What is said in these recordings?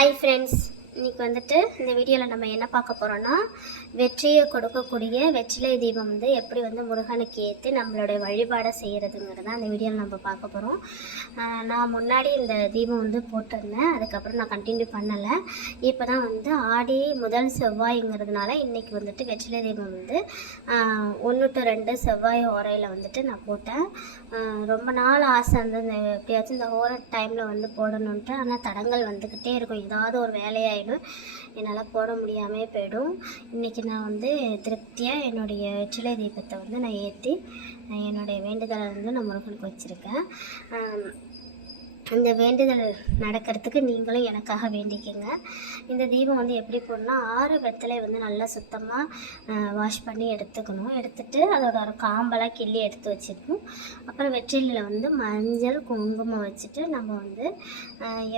Hi friends இன்றைக்கி வந்துட்டு இந்த வீடியோவில் நம்ம என்ன பார்க்க போகிறோன்னா வெற்றியை கொடுக்கக்கூடிய வெற்றிலை தீபம் வந்து எப்படி வந்து முருகனுக்கு ஏற்றி நம்மளுடைய வழிபாடை செய்கிறதுங்கிறது தான் இந்த வீடியோவில் நம்ம பார்க்க போகிறோம் நான் முன்னாடி இந்த தீபம் வந்து போட்டிருந்தேன். அதுக்கப்புறம் நான் கண்டினியூ பண்ணலை. இப்போ தான் வந்து ஆடி முதல் செவ்வாய்ங்கிறதுனால இன்றைக்கி வந்துட்டு வெற்றிலை தீபம் வந்து ஒன்று டு ரெண்டு செவ்வாய் ஓரையில் வந்துட்டு நான் போட்டேன். ரொம்ப நாள் ஆசை வந்து இந்த எப்படியாச்சும் இந்த ஓர டைமில் வந்து போடணுன்ட்டு ஆனால் தடங்கள் வந்துக்கிட்டே இருக்கும். ஏதாவது ஒரு வேலையாக வேலையாயிடும் என்னால் போட முடியாமே போயிடும். இன்றைக்கி நான் வந்து திருப்தியாக என்னுடைய வெற்றிலை தீபத்தை வந்து நான் ஏற்றி என்னுடைய வேண்டுதலை வந்து நான் முருகனுக்கு வச்சுருக்கேன். இந்த வேண்டுதல் நடக்கிறதுக்கு நீங்களும் எனக்காக வேண்டிக்கங்க. இந்த தீபம் வந்து எப்படி போடணும்னா ஆறு வெத்தலை வந்து நல்லா சுத்தமாக வாஷ் பண்ணி எடுத்துக்கணும். எடுத்துட்டு அதோட ஒரு காம்பெல்லாம் கிள்ளி எடுத்து வச்சுக்கணும் அப்புறம் வெற்றிலையில் வந்து மஞ்சள் குங்குமம் வச்சுட்டு நம்ம வந்து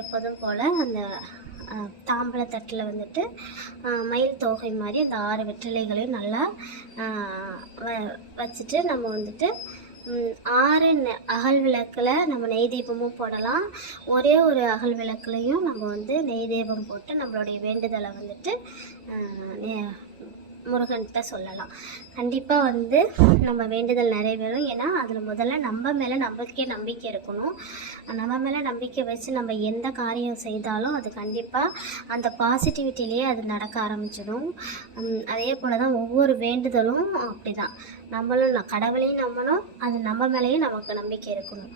எப்போதும் போல் அந்த தாம்பழத்தட்டில் வந்துட்டு மயில் தோகை மாதிரி அந்த ஆறு வெற்றிலைகளையும் நல்லா வ- வச்சுட்டு நம்ம வந்துட்டு ஆறு அகல் விளக்கில் நம்ம நெய் தீபமும் போடலாம். ஒரே ஒரு அகல் விளக்குலையும் நம்ம வந்து நெய் தீபம் போட்டு நம்மளுடைய வேண்டுதலை வந்துட்டு முருகன்கிட்ட சொல்லலாம். கண்டிப்பாக வந்து நம்ம வேண்டுதல் நிறைவேறும். ஏன்னா அதில் முதல்ல நம்ம மேலே நம்மளுக்கே நம்பிக்கை இருக்கணும். நம்ம மேலே நம்பிக்கை வச்சு நம்ம எந்த காரியம் செய்தாலும் அது கண்டிப்பாக அந்த பாசிட்டிவிட்டிலேயே அது நடக்க ஆரம்பிச்சிடும். அதே போல் தான் ஒவ்வொரு வேண்டுதலும் அப்படி தான் நம்மளும் கடவுளையும் நம்பணும். அது நம்ம மேலேயும் நமக்கு நம்பிக்கை இருக்கணும்.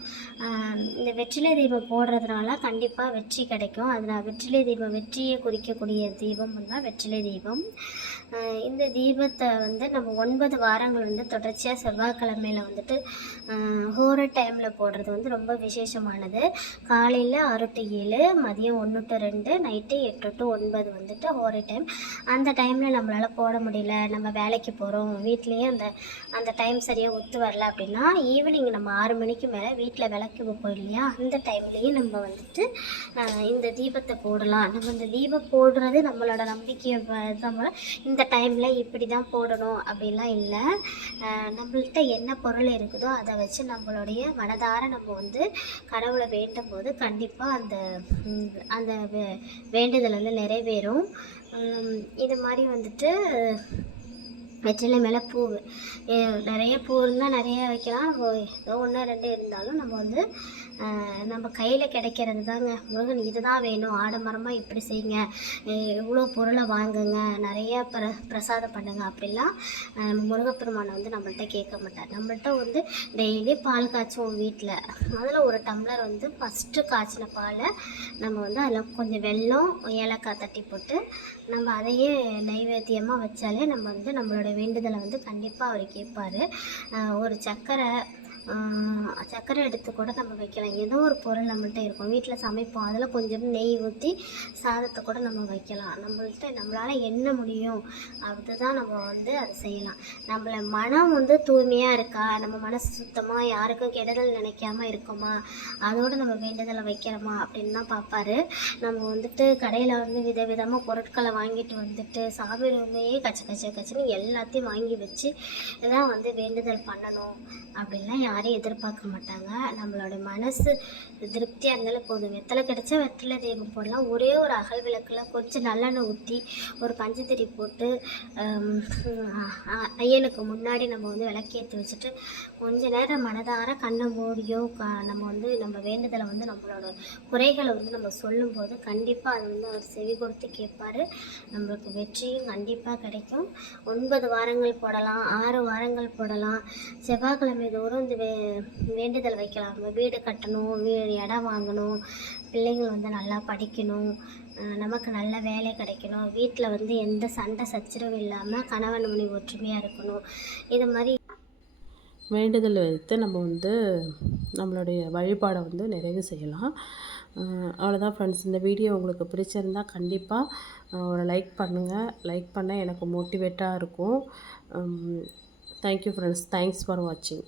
இந்த வெற்றிலை தீபம் போடுறதுனால கண்டிப்பாக வெற்றி கிடைக்கும். அதனால் வெற்றிலை தீபம் வெற்றியை குறிக்கக்கூடிய தீபம் தான் வெற்றிலை தீபம். இந்த இந்த தீபத்தை வந்து நம்ம ஒன்பது வாரங்கள் வந்து தொடர்ச்சியாக செவ்வாய்க்கிழமையில வந்துட்டு ஹோர டைமில் போடுறது வந்து ரொம்ப விசேஷமானது. காலையில் ஆறு டு ஏழு மதியம் ஒன்று டு ரெண்டு நைட்டு எட்டு டு ஒன்பது வந்துட்டு ஹோர டைம். அந்த டைமில் நம்மளால் போட முடியல நம்ம வேலைக்கு போகிறோம் வீட்லேயே அந்த அந்த டைம் சரியாக ஒத்து வரல அப்படின்னா ஈவினிங் நம்ம ஆறு மணிக்கு மேலே வீட்டில் விளக்கு வைப்போம் இல்லையா? அந்த டைம்லேயும் நம்ம வந்துட்டு இந்த தீபத்தை போடலாம். நம்ம இந்த தீபம் போடுறது நம்மளோட நம்பிக்கையை நம்மளை இந்த டைமில் இப்படி தான் போடணும் அப்படிலாம் இல்லை. நம்மள்கிட்ட என்ன பொருள் இருக்குதோ அதை வச்சு நம்மளுடைய மனதார நம்ம வந்து கடவுளை வேண்டும் போது கண்டிப்பாக அந்த அந்த வே- வேண்டுதல் வந்து நிறைவேறும். இது மாதிரி வந்துட்டு வெற்றிலை மேலே பூ நிறைய பூ இருந்தால் நிறைய வைக்கலாம். நம்ம ஏதோ ஒன்று ரெண்டு இருந்தாலும் நம்ம வந்து நம்ம கையில் கிடைக்கிறது தாங்க முருகன் இதுதான் வேணும். ஆடம்பரமாக இப்படி செய்யுங்க. இவ்வளோ பொருளை வாங்குங்க. நிறைய பிர பிரசாதம் பண்ணுங்க. அப்படிலாம் முருகப்பெருமானை வந்து நம்மள்கிட்ட கேட்க மாட்டார். நம்மள்ட்ட வந்து டெய்லி பால் காய்ச்சுவோம் வீட்டில் அதில் ஒரு டம்ளர் வந்து ஃபஸ்ட்டு காய்ச்சின பாலை நம்ம வந்து அதில் கொஞ்சம் வெல்லம் ஏலக்காய் தட்டி போட்டு நம்ம அதையே நைவேத்தியமாக வச்சாலே நம்ம வந்து நம்மளோட வேண்டுதலை வந்து கண்டிப்பாக அவர் கேட்பாரு. ஒரு சக்கரை சர்க்கரை எடுத்து கூட நம்ம வைக்கலாம். ஏதோ ஒரு பொருள் நம்மள்கிட்ட இருக்கும். வீட்டில் சமைப்போம். அதில் கொஞ்சம் நெய் ஊற்றி சாதத்தை கூட நம்ம வைக்கலாம். நம்மள்கிட்ட நம்மளால் என்ன முடியும். அதுதான் நம்ம வந்து அதை செய்யலாம். நம்மள மனம் வந்து தூய்மையாக இருக்கா? நம்ம மனசு சுத்தமாக யாருக்கும் கெடுதல் நினைக்காம இருக்கோமா? அதோடு நம்ம வேண்டுதலை வைக்கிறோமா? அப்படின்னு தான் பார்ப்பாரு நம்ம வந்துட்டு கடையில் வந்து விதவிதமாக பொருட்களை வாங்கிட்டு வந்துட்டு சாமி ரூமையே கச்ச கச்ச கச்சன்னு எல்லாத்தையும் வாங்கி வச்சு தான் வந்து வேண்டுதல் பண்ணணும் அப்படின்லாம் யாரும் எதிர்பார்க்க மாட்டாங்க. நம்மளோட மனசு திருப்தியாக இருந்தாலும் போதும். வெத்தலை கிடச்சா வெத்தலை தெய்வம் போடலாம். ஒரே ஒரு அகல் விளக்கில் கொஞ்சம் நல்லெண்ணெய் ஊற்றி ஒரு பஞ்சத்திரி போட்டு ஐயனுக்கு முன்னாடி நம்ம வந்து விளக்கேற்றி வச்சுட்டு கொஞ்ச நேரம் மனதார கண்ணை மூடியோ நம்ம வந்து நம்ம வேண்டுதலை வந்து நம்மளோட குறைகளை வந்து நம்ம சொல்லும்போது கண்டிப்பாக அது வந்து அவர் செவி கொடுத்து கேட்பாரு. நம்மளுக்கு வெற்றியும் கண்டிப்பாக கிடைக்கும். ஒன்பது வாரங்கள் போடலாம் ஆறு வாரங்கள் போடலாம். செவ்வாய்க்கிழமை தோறும் இந்த வேண்டுதல் வைக்கலாம். வீடு கட்டணும் வீடு இடம் வாங்கணும் பிள்ளைங்கள் வந்து நல்லா படிக்கணும் நமக்கு நல்ல வேலை கிடைக்கணும். வீட்டில் வந்து எந்த சண்டை சச்சரவும் இல்லாமல் கணவன் மனைவி ஒற்றுமையாக இருக்கணும். இது மாதிரி வேண்டுதல் வைத்து நம்ம வந்து நம்மளுடைய வழிபாடை வந்து நிறைவு செய்யலாம். அவ்வளோதான் ஃப்ரெண்ட்ஸ் இந்த வீடியோ உங்களுக்கு பிடிச்சிருந்தா கண்டிப்பாக ஒரு லைக் பண்ணுங்கள் லைக் பண்ணால் எனக்கு மோட்டிவேட்டாக இருக்கும். தேங்க்யூ ஃப்ரெண்ட்ஸ் தேங்க்ஸ் ஃபார் வாட்சிங்